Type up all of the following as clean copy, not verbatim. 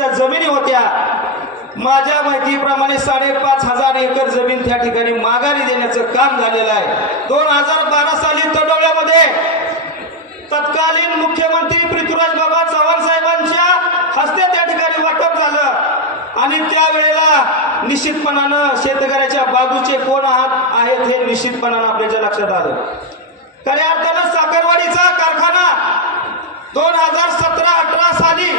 शेतकऱ्यांच्या जमिनी होत्या। माझ्या माहितीप्रमाणे 5,500 एकर जमीन त्या ठिकाणी माघारी देण्याचं काम झालेलं आहे। 2012 साली तडोळ्यामध्ये तत्कालीन मुख्यमंत्री पृथ्वीराज बाबा चव्हाण साहेबांच्या हस्ते त्या ठिकाणी वाटप झालं आणि त्यावेळेला निश्चितपणानं शेतकऱ्याच्या बाजूचे कोण आहेत हे निश्चितपणानं आपल्याच्या लक्षात आलं। खऱ्या अर्थानं साखरवाडीचा कारखाना 2017-18 साली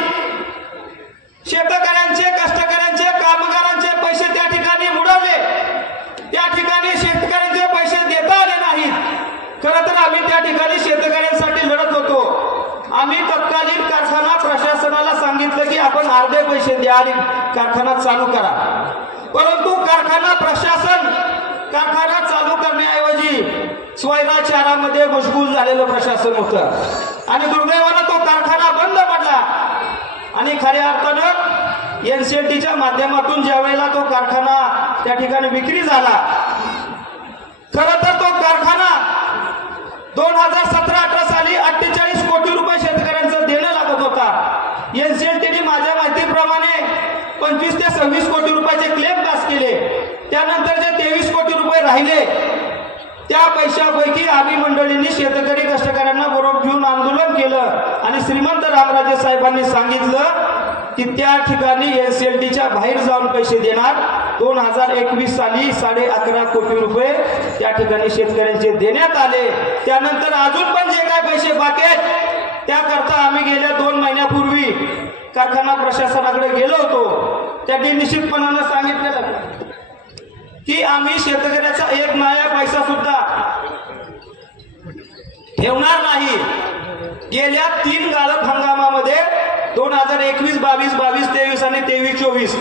शेतकऱ्यांचे, कष्टकऱ्यांचे, कामगारांचे पैसे त्या ठिकाणी बुडवले। त्या ठिकाणी शेतकऱ्यांचे पैसे देता आले नाहीत। खरं तर आम्ही त्या ठिकाणी शेतकऱ्यांसाठी लढत होतो। आम्ही तत्कालीन कारखाना प्रशासनाला सांगितलं की आपण अर्धे पैसे द्या आणि कारखाना चालू करा, परंतु कारखाना प्रशासन कारखाना चालू करण्याऐवजी स्वैराचारामध्ये मशगूल झालेलं प्रशासन होतं आणि दुर्दैवानं तो कारखाना बंद पडला। आणि खऱ्या अर्थानं एनसीएलटीच्या माध्यमातून ज्या वेळेला तो कारखाना त्या ठिकाणी विक्री झाला, खरं तर तो कारखाना 2017-18 साली 48 कोटी रुपये शेतकऱ्यांचं देणं लागत होता। एनसीएलटीने माझ्या माहितीप्रमाणे 25 ते 26 कोटी रुपयाचे क्लेम पास केले। त्यानंतर जे 23 कोटी रुपये राहिले त्या पैशापैकी आम्ही मंडळींनी शेतकरी कष्टकऱ्यांना बरोबर घेऊन आंदोलन केलं आणि श्रीमंत रामराजे साहेबांनी सांगितलं की त्या ठिकाणी एनसीएलटीच्या बाहेर जाऊन पैसे देणार। 2021 साली 11.5 कोटी रुपये त्या ठिकाणी शेतकऱ्यांचे देण्यात आले। त्यानंतर अजून पण जे काय पैसे बाकी आहेत त्याकरता आम्ही गेल्या 2 महिन्यापूर्वी कारखाना प्रशासनाकडे गेलो होतो। त्यांनी निश्चितपणानं सांगितलेलं की आम्ही शेतकऱ्याचा एक नया पैसा सुद्धा ठेवणार नाही। गेल्या 3 गाळप हंगामामध्ये 2021, 22, 23 आणि 23-24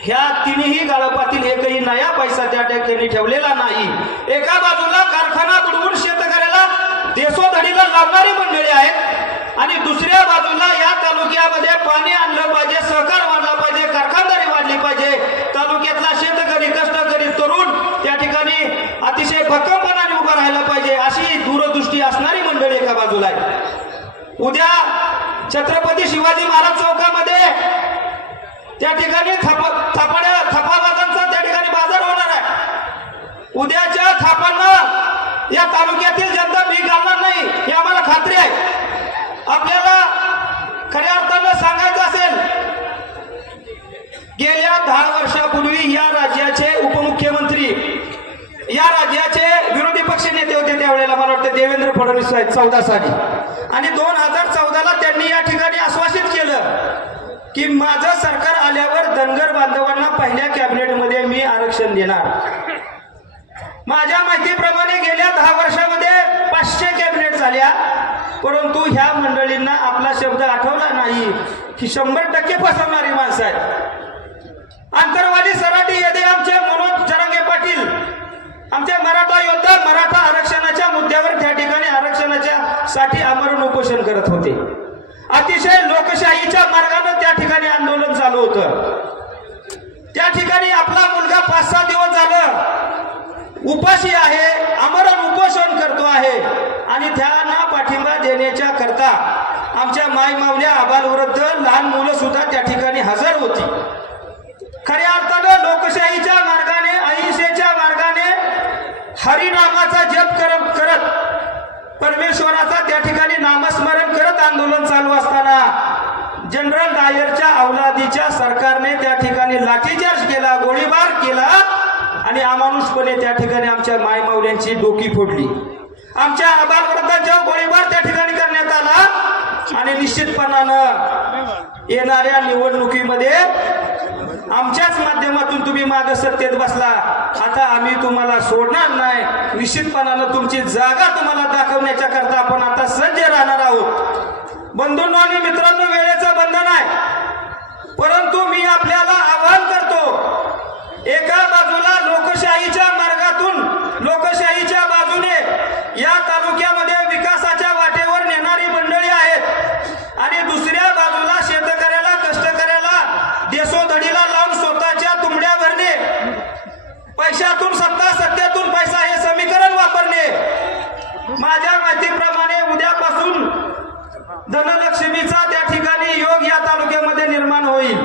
ह्या तिन्ही गाळपातील एकही नया पैसा त्या ठिकाणी ठेवलेला नाही। एका बाजूला कारखाना बुडवून शेतकऱ्याला देशोधडीला लावणारी मंडळी आहेत आणि दुसऱ्या बाजूला या तालुक्यामध्ये पाणी आणलं पाहिजे, सहकार वाढला पाहिजे, कारखानदारी वाढली पाहिजे, तालुक्यातला शेतकरी, कष्टकरी, तरुण त्या ठिकाणी अतिशय भक्कमपणाने उभा राहायला पाहिजे अशी दूरदृष्टी असणारी मंडळी एका बाजूला आहे। उद्या छत्रपती शिवाजी महाराज चौकामध्ये त्या ठिकाणी थापाबाजांचा त्या ठिकाणी बाजार होणार आहे। उद्याच्या थापांना या तालुक्यातील जनता भीक घालणार नाही ही आम्हाला खात्री आहे। आपल्याला खऱ्या अर्थानं सांगायचं असेल, गेल्या 10 वर्षापूर्वी या राज्याचे उपमुख्यमंत्री, या राज्याचे विरोधी पक्ष नेते होते त्यावेळेला, मला वाटतं देवेंद्र फडणवीस साहेब 14 साली, आणि 2014ला त्यांनी या ठिकाणी आश्वासित केलं की माझं सरकार आल्यावर धनगर बांधवांना पहिल्या कॅबिनेटमध्ये मी आरक्षण देणार। माझ्या माहितीप्रमाणे गेल्या 10 वर्षामध्ये 500 कॅबिनेट झाल्या, परंतु ह्या मंडळींना आपला शब्द आठवला नाही की 100% फसवणारी माणसं आहेत। आंतरवादी सराटी येथे आमचे मनोज जरांगे पाटील, आमचे मराठा योद्धा मराठा आरक्षणाच्या मुद्द्यावर त्या ठिकाणी आरक्षणाच्या साठी आमरण उपोषण करत होते। अतिशय लोकशाहीच्या मार्गाने त्या ठिकाणी आंदोलन चालू होतं। त्या ठिकाणी आपला मुलगा 5-6 दिवस झालं उपाशी आहे, आमरण उपोषण करतो आहे आणि त्यांना पाठिंबा देण्याच्या करता आमच्या माय मावल्या, आबालवृद्ध, लहान मुलं सुद्धा त्या ठिकाणी हजर होती। खऱ्या अर्थानं लोकशाहीच्या मार्गाने, अहिंसेच्या मार्गाने हरिनामाचा जप करत परमेश्वराचा त्या ठिकाणी नामस्मरण करत आंदोलन चालू असताना जनरल डायरच्या अवलादीच्या सरकारने त्या ठिकाणी लाठीचार्ज केला, गोळीबार केला आणि अमानुषपणे त्या ठिकाणी आमच्या मायमावल्यांची डोकी फोडली। आमच्या आबालवृद्धांच्या गोळीबार त्या ठिकाणी करण्यात आला आणि निश्चितपणानं येणाऱ्या निवडणुकीमध्ये आमच्याच माध्यमातून तुम्ही मागे सत्तेत बसला, आता आम्ही तुम्हाला सोडणार नाही। निश्चितपणानं तुमची जागा तुम्हाला दाखवण्याच्या करता आपण आता सज्ज राहणार आहोत। बंधूंनो आणि मित्रांनो, वेळेचं बंधन आहे, परंतु मी आपल्याला आवाहन करतो, एका बाजूला लोकशाहीच्या मार्गातून, लोकशाहीच्या बाजूने या तालुक्यामध्ये विकासाच्या वाटेवर नेणारी मंडळी आहेत आणि दुसऱ्या बाजूला शेतकऱ्याला, कष्टकऱ्याला देशोधडीला लावून स्वतःच्या तुंबड्या भरणे, पैशातून सत्ता, सत्तेतून पैसा हे समीकरण वापरणे। माझ्या माहितीप्रमाणे उद्यापासून धनलक्ष्मीचा त्या ठिकाणी योग या तालुक्यामध्ये निर्माण होईल।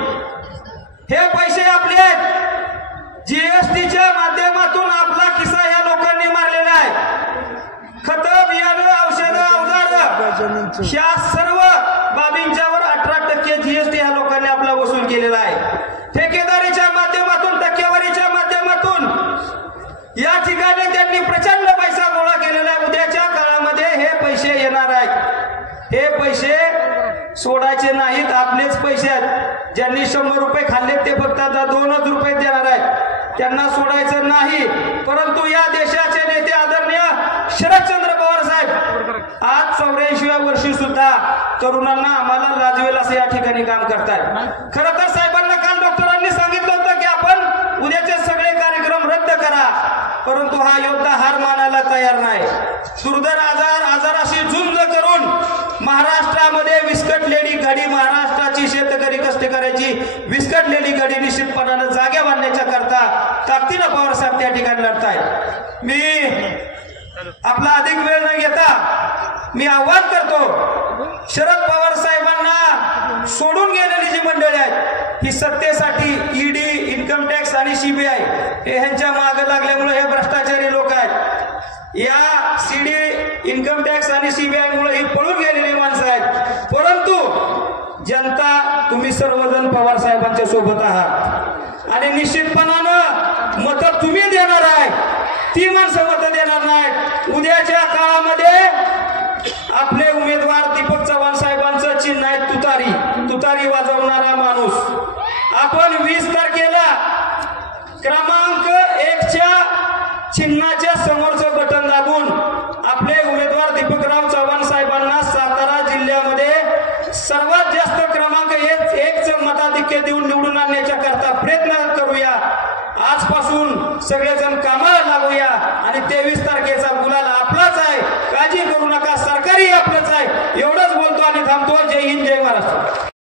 हे पैसे आपले आहेत। जीएसटीच्या माध्यमातून आपला खिसा या लोकांनी मारलेला आहे। खत, बियाणं, औषधं, अवजार ह्या सर्व बाबींच्यावर 18% जीएसटी ह्या लोकांनी आपला वसूल केलेला आहे। ठेकेदारीच्या माध्यमातून, टक्केवारीच्या माध्यमातून या ठिकाणी त्यांनी प्रचंड पैसा गोळा केलेला आहे। उद्याच्या काळामध्ये हे पैसे येणार आहेत। हे पैसे सोडायचे नाहीत, आपलेच पैसे आहेत। ज्यांनी 100 रुपये खाल्ले ते फक्त आता 2च रुपये देणार आहेत, त्यांना सोडायचं नाही। परंतु या देशाचे नेते आदरणीय शरदचंद्र पवार साहेब आज 84व्या वर्षी सुद्धा तरुणांना आम्हाला लाजवेल असं या ठिकाणी काम करतात। खरं तर साहेबांना काल डॉक्टरांनी सांगितलं होतं की आपण उद्याचे सगळे कार्यक्रम रद्द करा, परंतु हा योद्धा हार मानायला तयार नाही। दुर्धर आजाराशी झुंज करून महाराष्ट्रामध्ये विस्कटलेली घडी, महाराष्ट्राची शेतकरी कष्टकऱ्याची विस्कटलेली घडी निश्चितपणाने जागे बांधण्याच्या करता ताकदीनं पवार साहेब त्या ठिकाणी लढतायत। मी आपला अधिक वेळ न घेता मी आवाहन करतो, शरद पवार साहेबांना सोडून गेलेली जी मंडळी आहेत ही सत्तेसाठी ईडी, इन्कम टॅक्स आणि सीबीआय हे ह्यांच्या मागे लागल्यामुळे हे भ्रष्टाचारी लोक आहेत। या सीडी, इन्कम टॅक्स आणि सीबीआय मुळे ही पळून गेलेली माणसं आहेत। परंतु जनता, तुम्ही सर्वजण पवार साहेबांच्या सोबत आहात आणि निश्चितपणानं मत तुम्ही देणार आहे, ती माणसं मत देणार नाहीत। उद्याच्या काळामध्ये आपले उमेदवार दीपक चव्हाण साहेबांचं चिन्ह आहे तुतारी, तुतारी वाजवणारा माणूस। आपण 20 तारखेला क्रमांक 1च्या चिन्हाच्या समोरचं बटन दाबून आपले उमेदवार दीपकराव चव्हाण साहेबांना सातारा जिल्ह्यामध्ये सर्वात जास्त क्रमांक 1चं मताधिक्य देऊन निवडून आणण्याच्या करता प्रयत्न करूया। आजपासून सगळेजण कामाला लागूया आणि 23 तारखेचा गुलाल आपलाच आहे, काळजी करू नका, सरकारी आपलंच आहे। एवढंच बोलतो आणि थांबतो। जय हिंद, जय महाराष्ट्र।